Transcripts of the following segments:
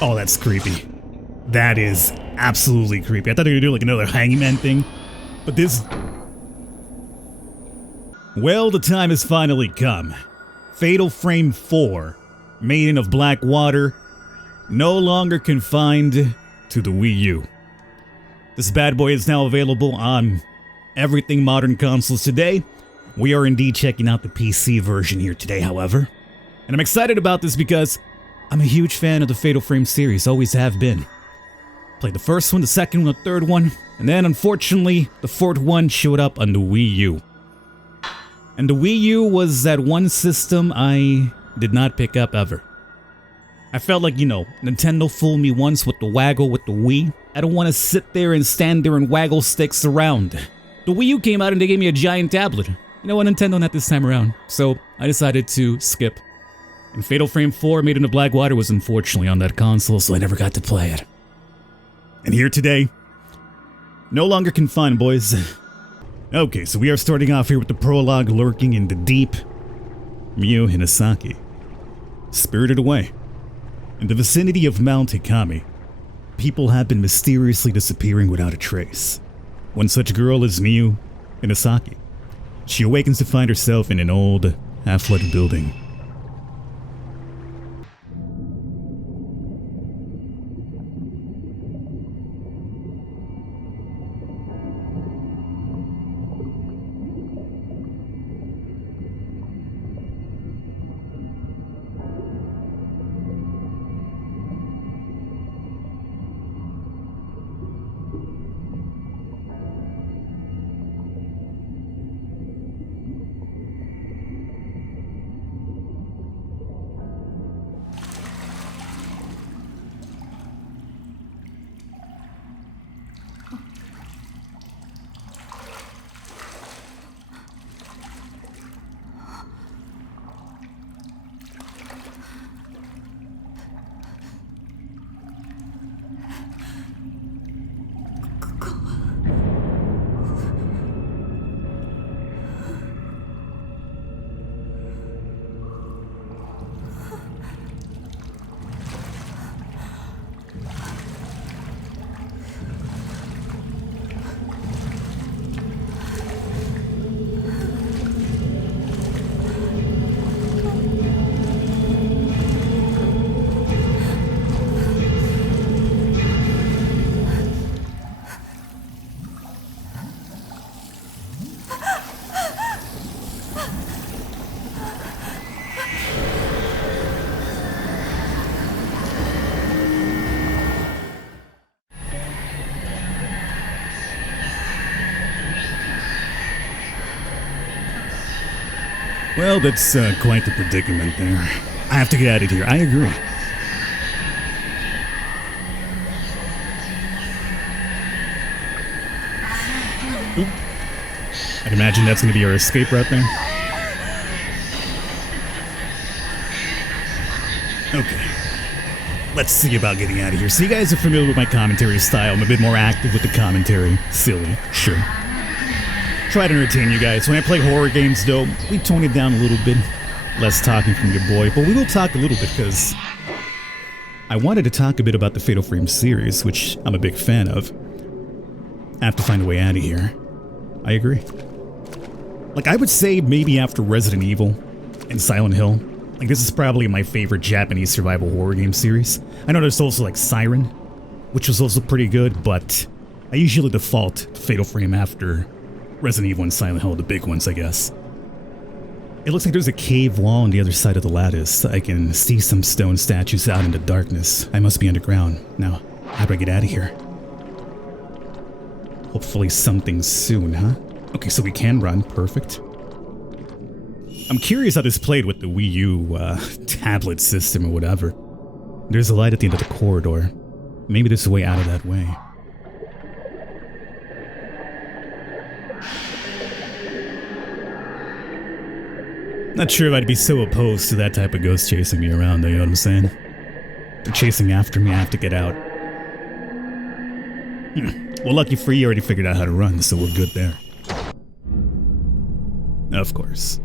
Oh, that's creepy. That is absolutely creepy. I thought they were gonna do like another hangman thing, but this... Well, the time has finally come. Fatal Frame 4, Maiden of Black Water, no longer confined to the Wii U. This bad boy is now available on everything modern consoles today. We are indeed checking out the PC version here today, however. And I'm excited about this because I'm a huge fan of the Fatal Frame series, always have been. Played the first one, the second one, the third one, and then unfortunately, the fourth one showed up on the Wii U. And the Wii U was that one system I did not pick up ever. I felt like, Nintendo fooled me once with the waggle with the Wii. I don't want to sit there and stand there and waggle sticks around. The Wii U came out and they gave me a giant tablet. You know what, Nintendo, not this time around. So I decided to skip. And Fatal Frame 4, Maiden of Black Water, was unfortunately on that console, so I never got to play it. And here today, no longer confined, boys. Okay, so we are starting off here with the prologue lurking in the deep. Miyu Hinasaki, spirited away. In the vicinity of Mount Hikami, people have been mysteriously disappearing without a trace. One such girl is Miyu Hinasaki. She awakens to find herself in an old, half-flooded building. Well, that's quite the predicament there. I have to get out of here. I agree. Oop. I'd imagine that's going to be our escape route there. Okay. Let's see about getting out of here. So you guys are familiar with my commentary style. I'm a bit more active with the commentary. Silly, sure. Try to entertain you guys. When I play horror games, though, we tone it down a little bit. Less talking from your boy, but we will talk a little bit because I wanted to talk a bit about the Fatal Frame series, which I'm a big fan of. I have to find a way out of here. I agree. Like, I would say maybe after Resident Evil and Silent Hill, like, this is probably my favorite Japanese survival horror game series. I know there's also like Siren, which was also pretty good, but I usually default to Fatal Frame after Resident Evil and Silent Hill, the big ones, I guess. It looks like there's a cave wall on the other side of the lattice. I can see some stone statues out in the darkness. I must be underground. Now, how do I get out of here? Hopefully something soon, huh? Okay, so we can run. Perfect. I'm curious how this played with the Wii U tablet system or whatever. There's a light at the end of the corridor. Maybe there's a way out of that way. Not sure if I'd be so opposed to that type of ghost chasing me around, though, you know what I'm saying? They're chasing after me, I have to get out. Well, lucky for you, already figured out how to run, so we're good there. Of course.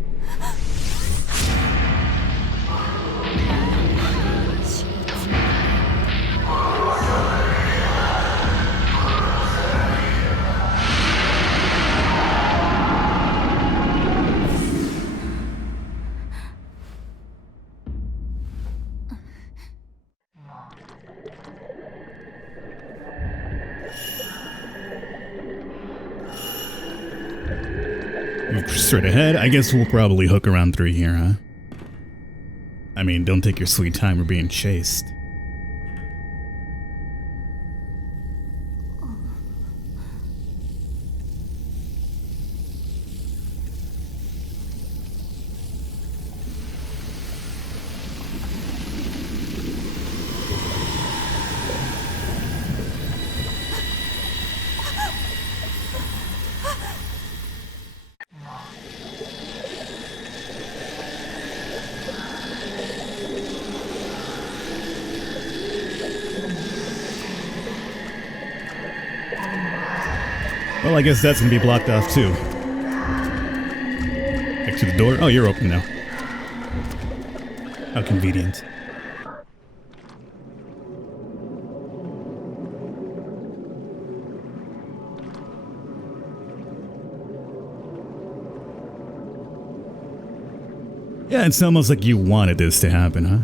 straight ahead. I guess we'll probably hook around through here, huh? I mean, don't take your sweet time, we're being chased. Well, I guess that's gonna be blocked off too. Back to the door. Oh, you're open now. How convenient. Yeah, it's almost like you wanted this to happen, huh?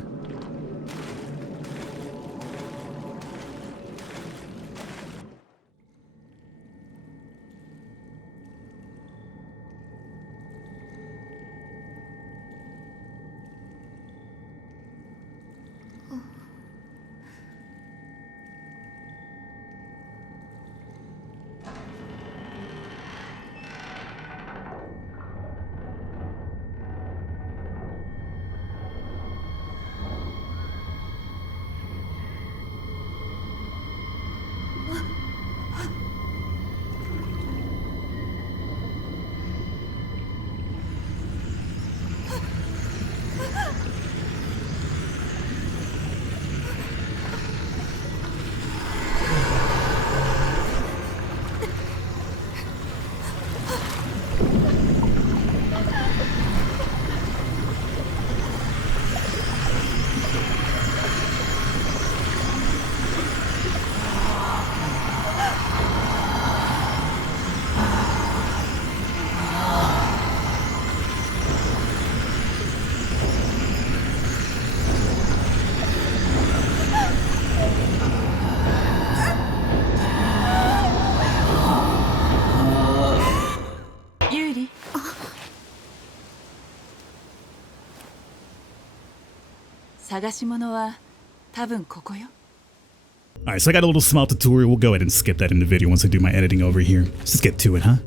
Alright, so I got a little small tutorial. We'll go ahead and skip that in the video once I do my editing over here. Let's just get to it, huh?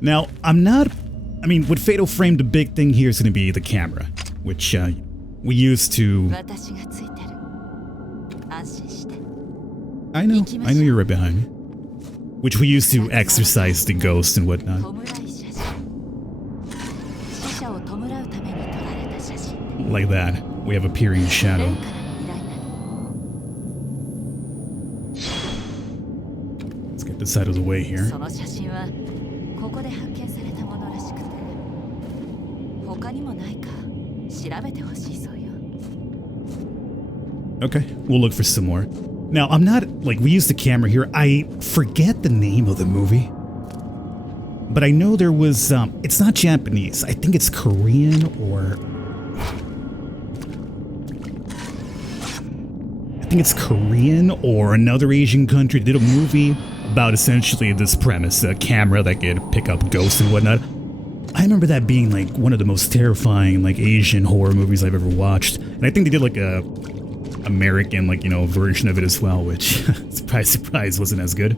Now, I mean, with Fatal Frame, the big thing here is going to be the camera, which we used to... I know you're right behind me. Which we used to exorcise the ghosts and whatnot. Like that. We have appearing shadow. Let's get this out of the way here. Okay, we'll look for some more. Now, I'm not, like, we used the camera here. I forget the name of the movie. But I know there was, it's not Japanese. I think it's Korean or... I think it's Korean or another Asian country did a movie about essentially this premise, a camera that could pick up ghosts and whatnot. I remember that being like one of the most terrifying like Asian horror movies I've ever watched. And I think they did like a American like, you know, version of it as well, which surprise wasn't as good.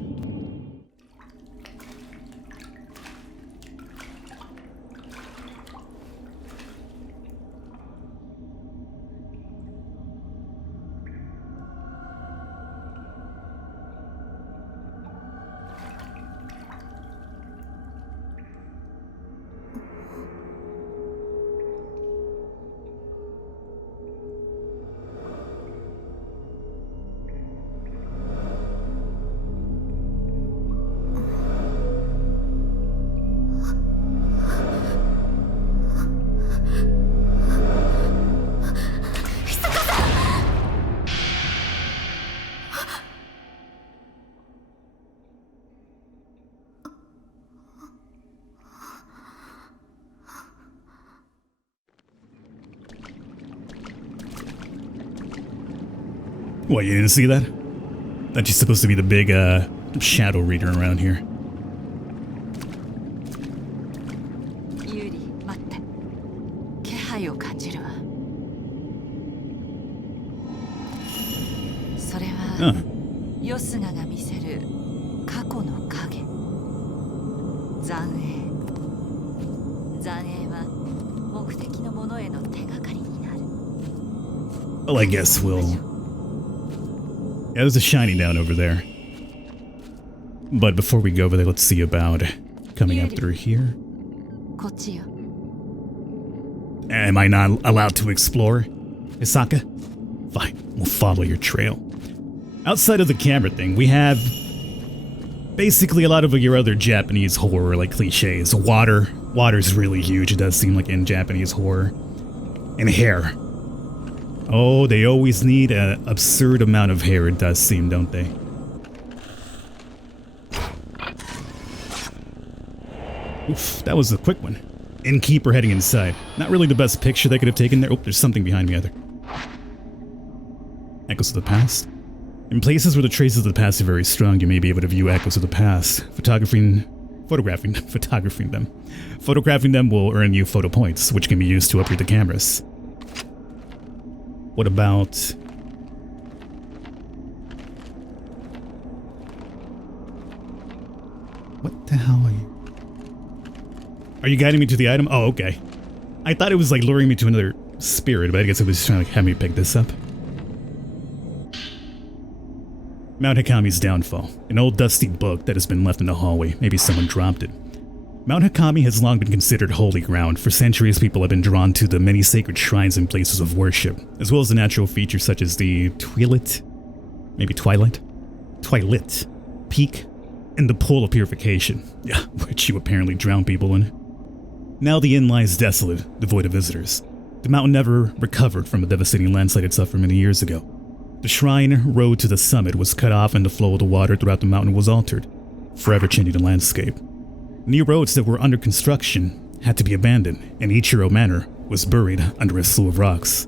What, you didn't see that? That's just supposed to be the big shadow reader around here. 配を感じるわ。それはヨスガが見せる過去の影。残影は目的のものへの手がかりになる。 Well, I guess we'll... Yeah, there's a shiny down over there. But before we go over there, let's see about coming up through here. こっちよ。 Am I not allowed to explore, Hisaka? Fine, we'll follow your trail. Outside of the camera thing, we have basically a lot of your other Japanese horror, like cliches. Water's really huge, it does seem like in Japanese horror. And hair. Oh, they always need an absurd amount of hair, it does seem, don't they? Oof, that was a quick one. Innkeeper heading inside. Not really the best picture they could have taken there. Oh, there's something behind me either. Echoes of the past. In places where the traces of the past are very strong, you may be able to view echoes of the past. Photographing them. Photographing them will earn you photo points, which can be used to upgrade the cameras. What about... What the hell are you... Are you guiding me to the item? Oh, okay. I thought it was like luring me to another spirit, but I guess it was trying to have me pick this up. Mount Hakami's Downfall. An old dusty book that has been left in the hallway. Maybe someone dropped it. Mount Hakami has long been considered holy ground. For centuries, people have been drawn to the many sacred shrines and places of worship, as well as the natural features such as the Twilight Peak, and the Pool of Purification, yeah, which you apparently drown people in. Now the inn lies desolate, devoid of visitors. The mountain never recovered from a devastating landslide it suffered many years ago. The shrine road to the summit was cut off and the flow of the water throughout the mountain was altered, forever changing the landscape. New roads that were under construction had to be abandoned, and Ichiro Manor was buried under a slew of rocks.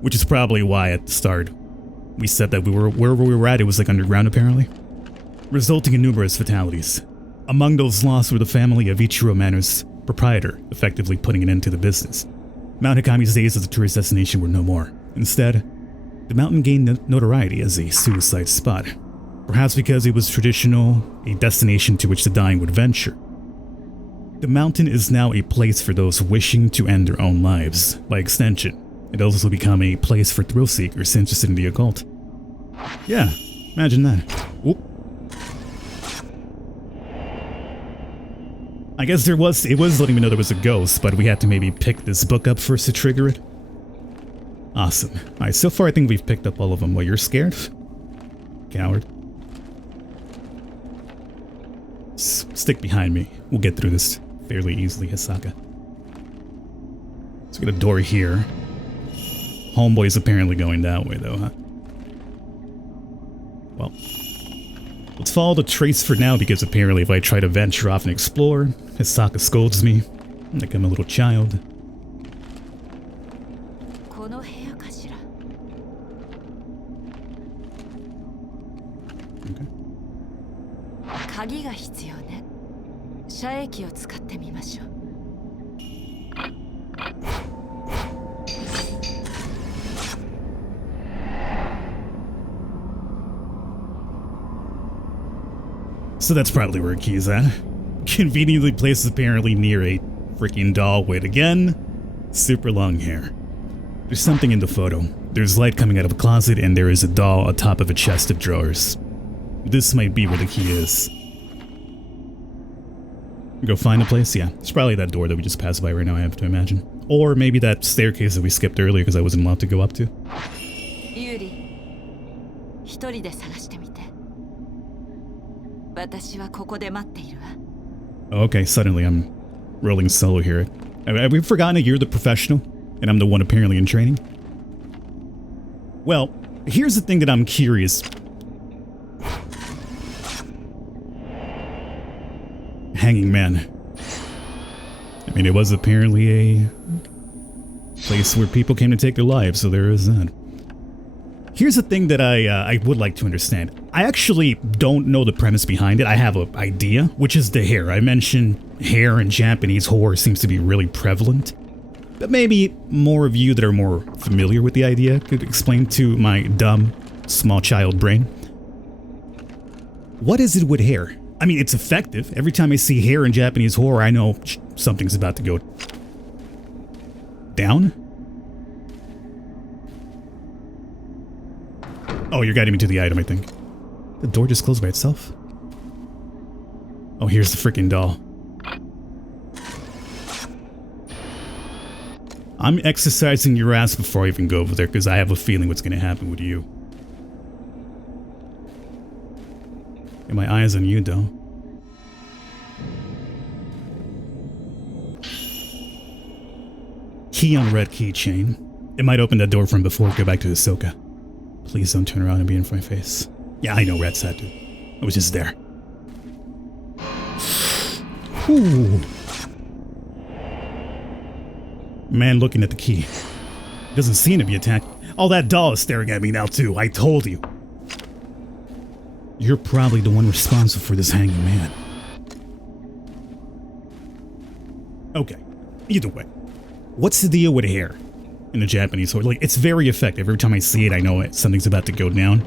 Which is probably why at the start we said that wherever we were at, it was like underground apparently, resulting in numerous fatalities. Among those lost were the family of Ichiro Manor's proprietor, effectively putting an end to the business. Mount Hakami's days as a tourist destination were no more. Instead, the mountain gained notoriety as a suicide spot, perhaps because it was traditional, a destination to which the dying would venture. The mountain is now a place for those wishing to end their own lives. By extension, it also become a place for thrill seekers interested in the occult. Yeah, imagine that. Oop. I guess it was letting me know there was a ghost, but we had to maybe pick this book up first to trigger it. Awesome. Alright, so far I think we've picked up all of them. Well, you're scared? Coward. Stick behind me. We'll get through this fairly easily, Hisaka. So we got a door here. Homeboy's apparently going that way though, huh? Well, let's follow the trace for now, because apparently if I try to venture off and explore, Hisaka scolds me like I'm a little child. Okay. So that's probably where a key is at. Conveniently placed apparently near a freaking doll. Wait, again? Super long hair. There's something in the photo. There's light coming out of a closet and there is a doll atop of a chest of drawers. This might be where the key is. Go find a place? Yeah, it's probably that door that we just passed by right now, I have to imagine. Or maybe that staircase that we skipped earlier because I wasn't allowed to go up to. Okay, suddenly I'm rolling solo here. Have we forgotten that you're the professional and I'm the one apparently in training? Well, here's the thing that I'm curious. Hanging Man. I mean, it was apparently a place where people came to take their lives, so there is that. Here's the thing that I would like to understand. I actually don't know the premise behind it. I have an idea, which is the hair. I mentioned hair in Japanese horror seems to be really prevalent. But maybe more of you that are more familiar with the idea could explain to my dumb, small child brain. What is it with hair? I mean, it's effective. Every time I see hair in Japanese horror, I know something's about to go down. Oh, you're guiding me to the item, I think. The door just closed by itself. Oh, here's the freaking doll. I'm exercising your ass before I even go over there because I have a feeling what's going to happen with you. Get my eyes on you, though. Key on red keychain. It might open that door from before we go back to Ahsoka. Please don't turn around and be in my face. Yeah, I know Red Sat, dude. I was just there. Whew. Man looking at the key. Doesn't seem to be attacked. Oh, that doll is staring at me now, too. I told you. You're probably the one responsible for this hanging man. Okay. Either way. What's the deal with hair in the Japanese horror? Like, it's very effective. Every time I see it, I know something's about to go down.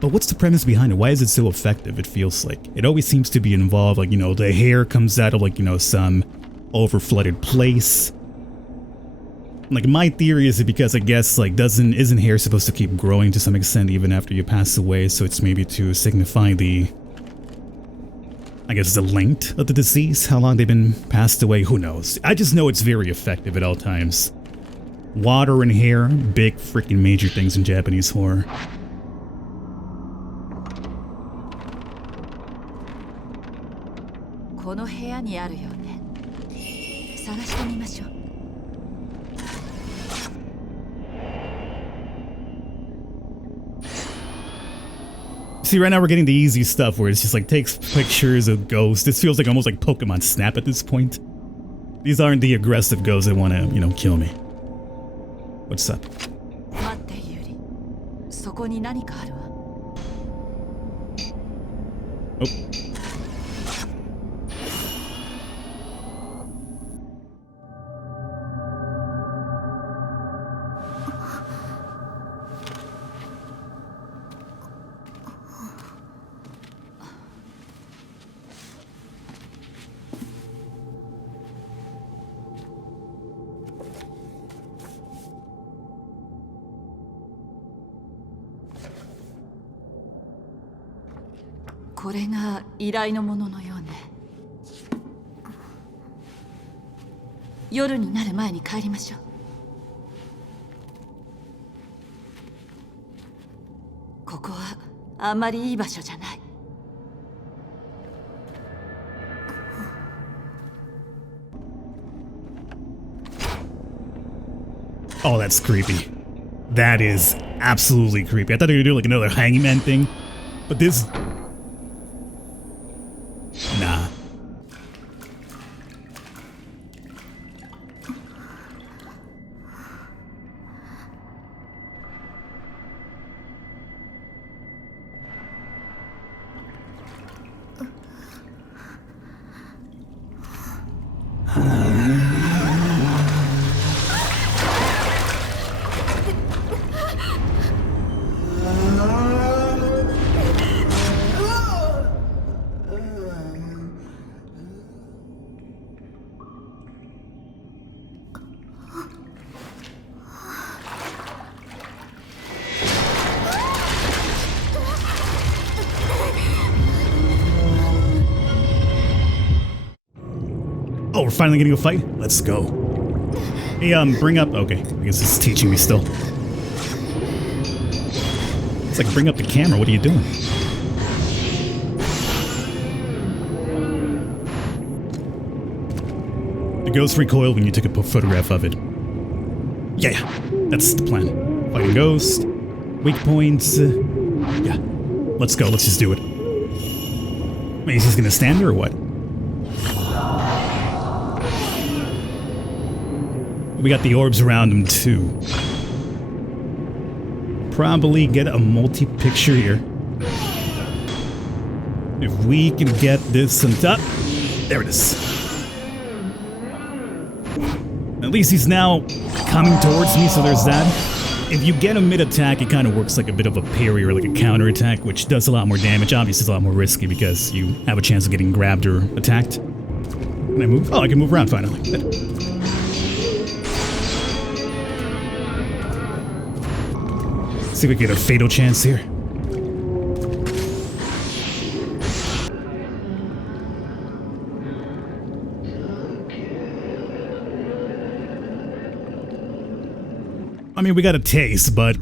But what's the premise behind it? Why is it so effective? It feels like it always seems to be involved. Like, you know, the hair comes out of, like, you know, some overflooded place. Like, my theory is because I guess, like, isn't hair supposed to keep growing to some extent even after you pass away? So it's maybe to signify the, I guess, the length of the disease, how long they've been passed away, who knows? I just know it's very effective at all times. Water and hair, big freaking major things in Japanese horror. See, right now we're getting the easy stuff where it's just like takes pictures of ghosts. This feels like almost like Pokemon Snap at this point. These aren't the aggressive ghosts that want to, you know, kill me. What's up? Oh. Oh, that's creepy. That is absolutely creepy. I thought they were gonna do like another hangman thing, but this... Nah. Oh, we're finally getting a fight? Let's go. Hey, bring up... Okay, I guess this is teaching me still. It's like, bring up the camera. What are you doing? The ghost recoiled when you took a photograph of it. Yeah, that's the plan. Fighting ghost. Weak points. Yeah. Let's go. Let's just do it. Wait, is he gonna stand there or what? We got the orbs around him too. Probably get a multi-picture here. If we can get this on top. There it is. At least he's now coming towards me, so there's that. If you get a mid-attack, it kind of works like a bit of a parry or like a counter-attack, which does a lot more damage. Obviously, it's a lot more risky because you have a chance of getting grabbed or attacked. Can I move? Oh, I can move around finally. Good. See if we can get a fatal chance here. I mean, we got a taste, but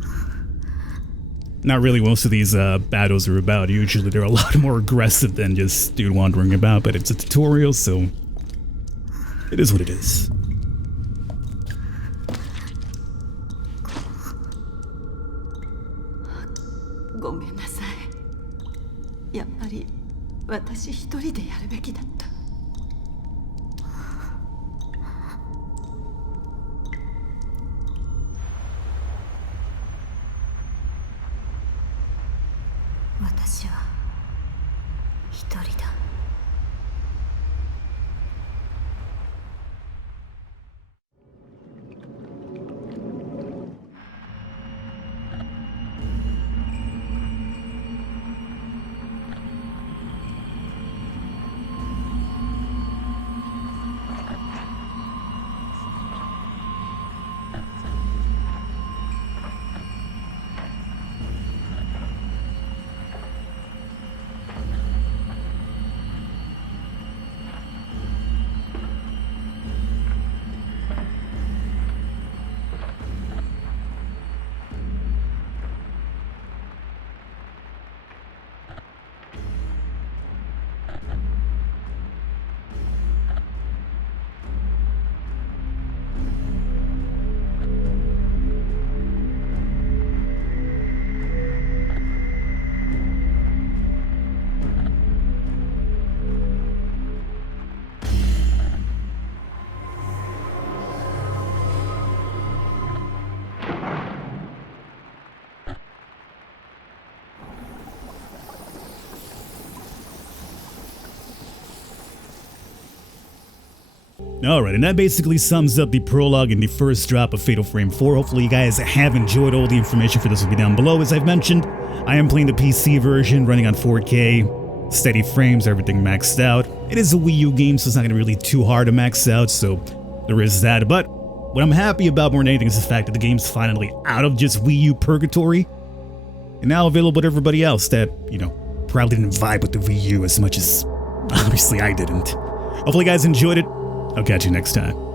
not really what most of these battles are about. Usually they're a lot more aggressive than just dude wandering about, but it's a tutorial, so it is what it is. Alright, and that basically sums up the prologue and the first drop of Fatal Frame 4. Hopefully you guys have enjoyed. All the information for this will be down below. As I've mentioned, I am playing the PC version, running on 4K, steady frames, everything maxed out. It is a Wii U game, so it's not going to be really too hard to max out, so there is that. But what I'm happy about more than anything is the fact that the game's finally out of just Wii U purgatory, and now available to everybody else that, you know, probably didn't vibe with the Wii U as much as, obviously, I didn't. Hopefully you guys enjoyed it. I'll catch you next time.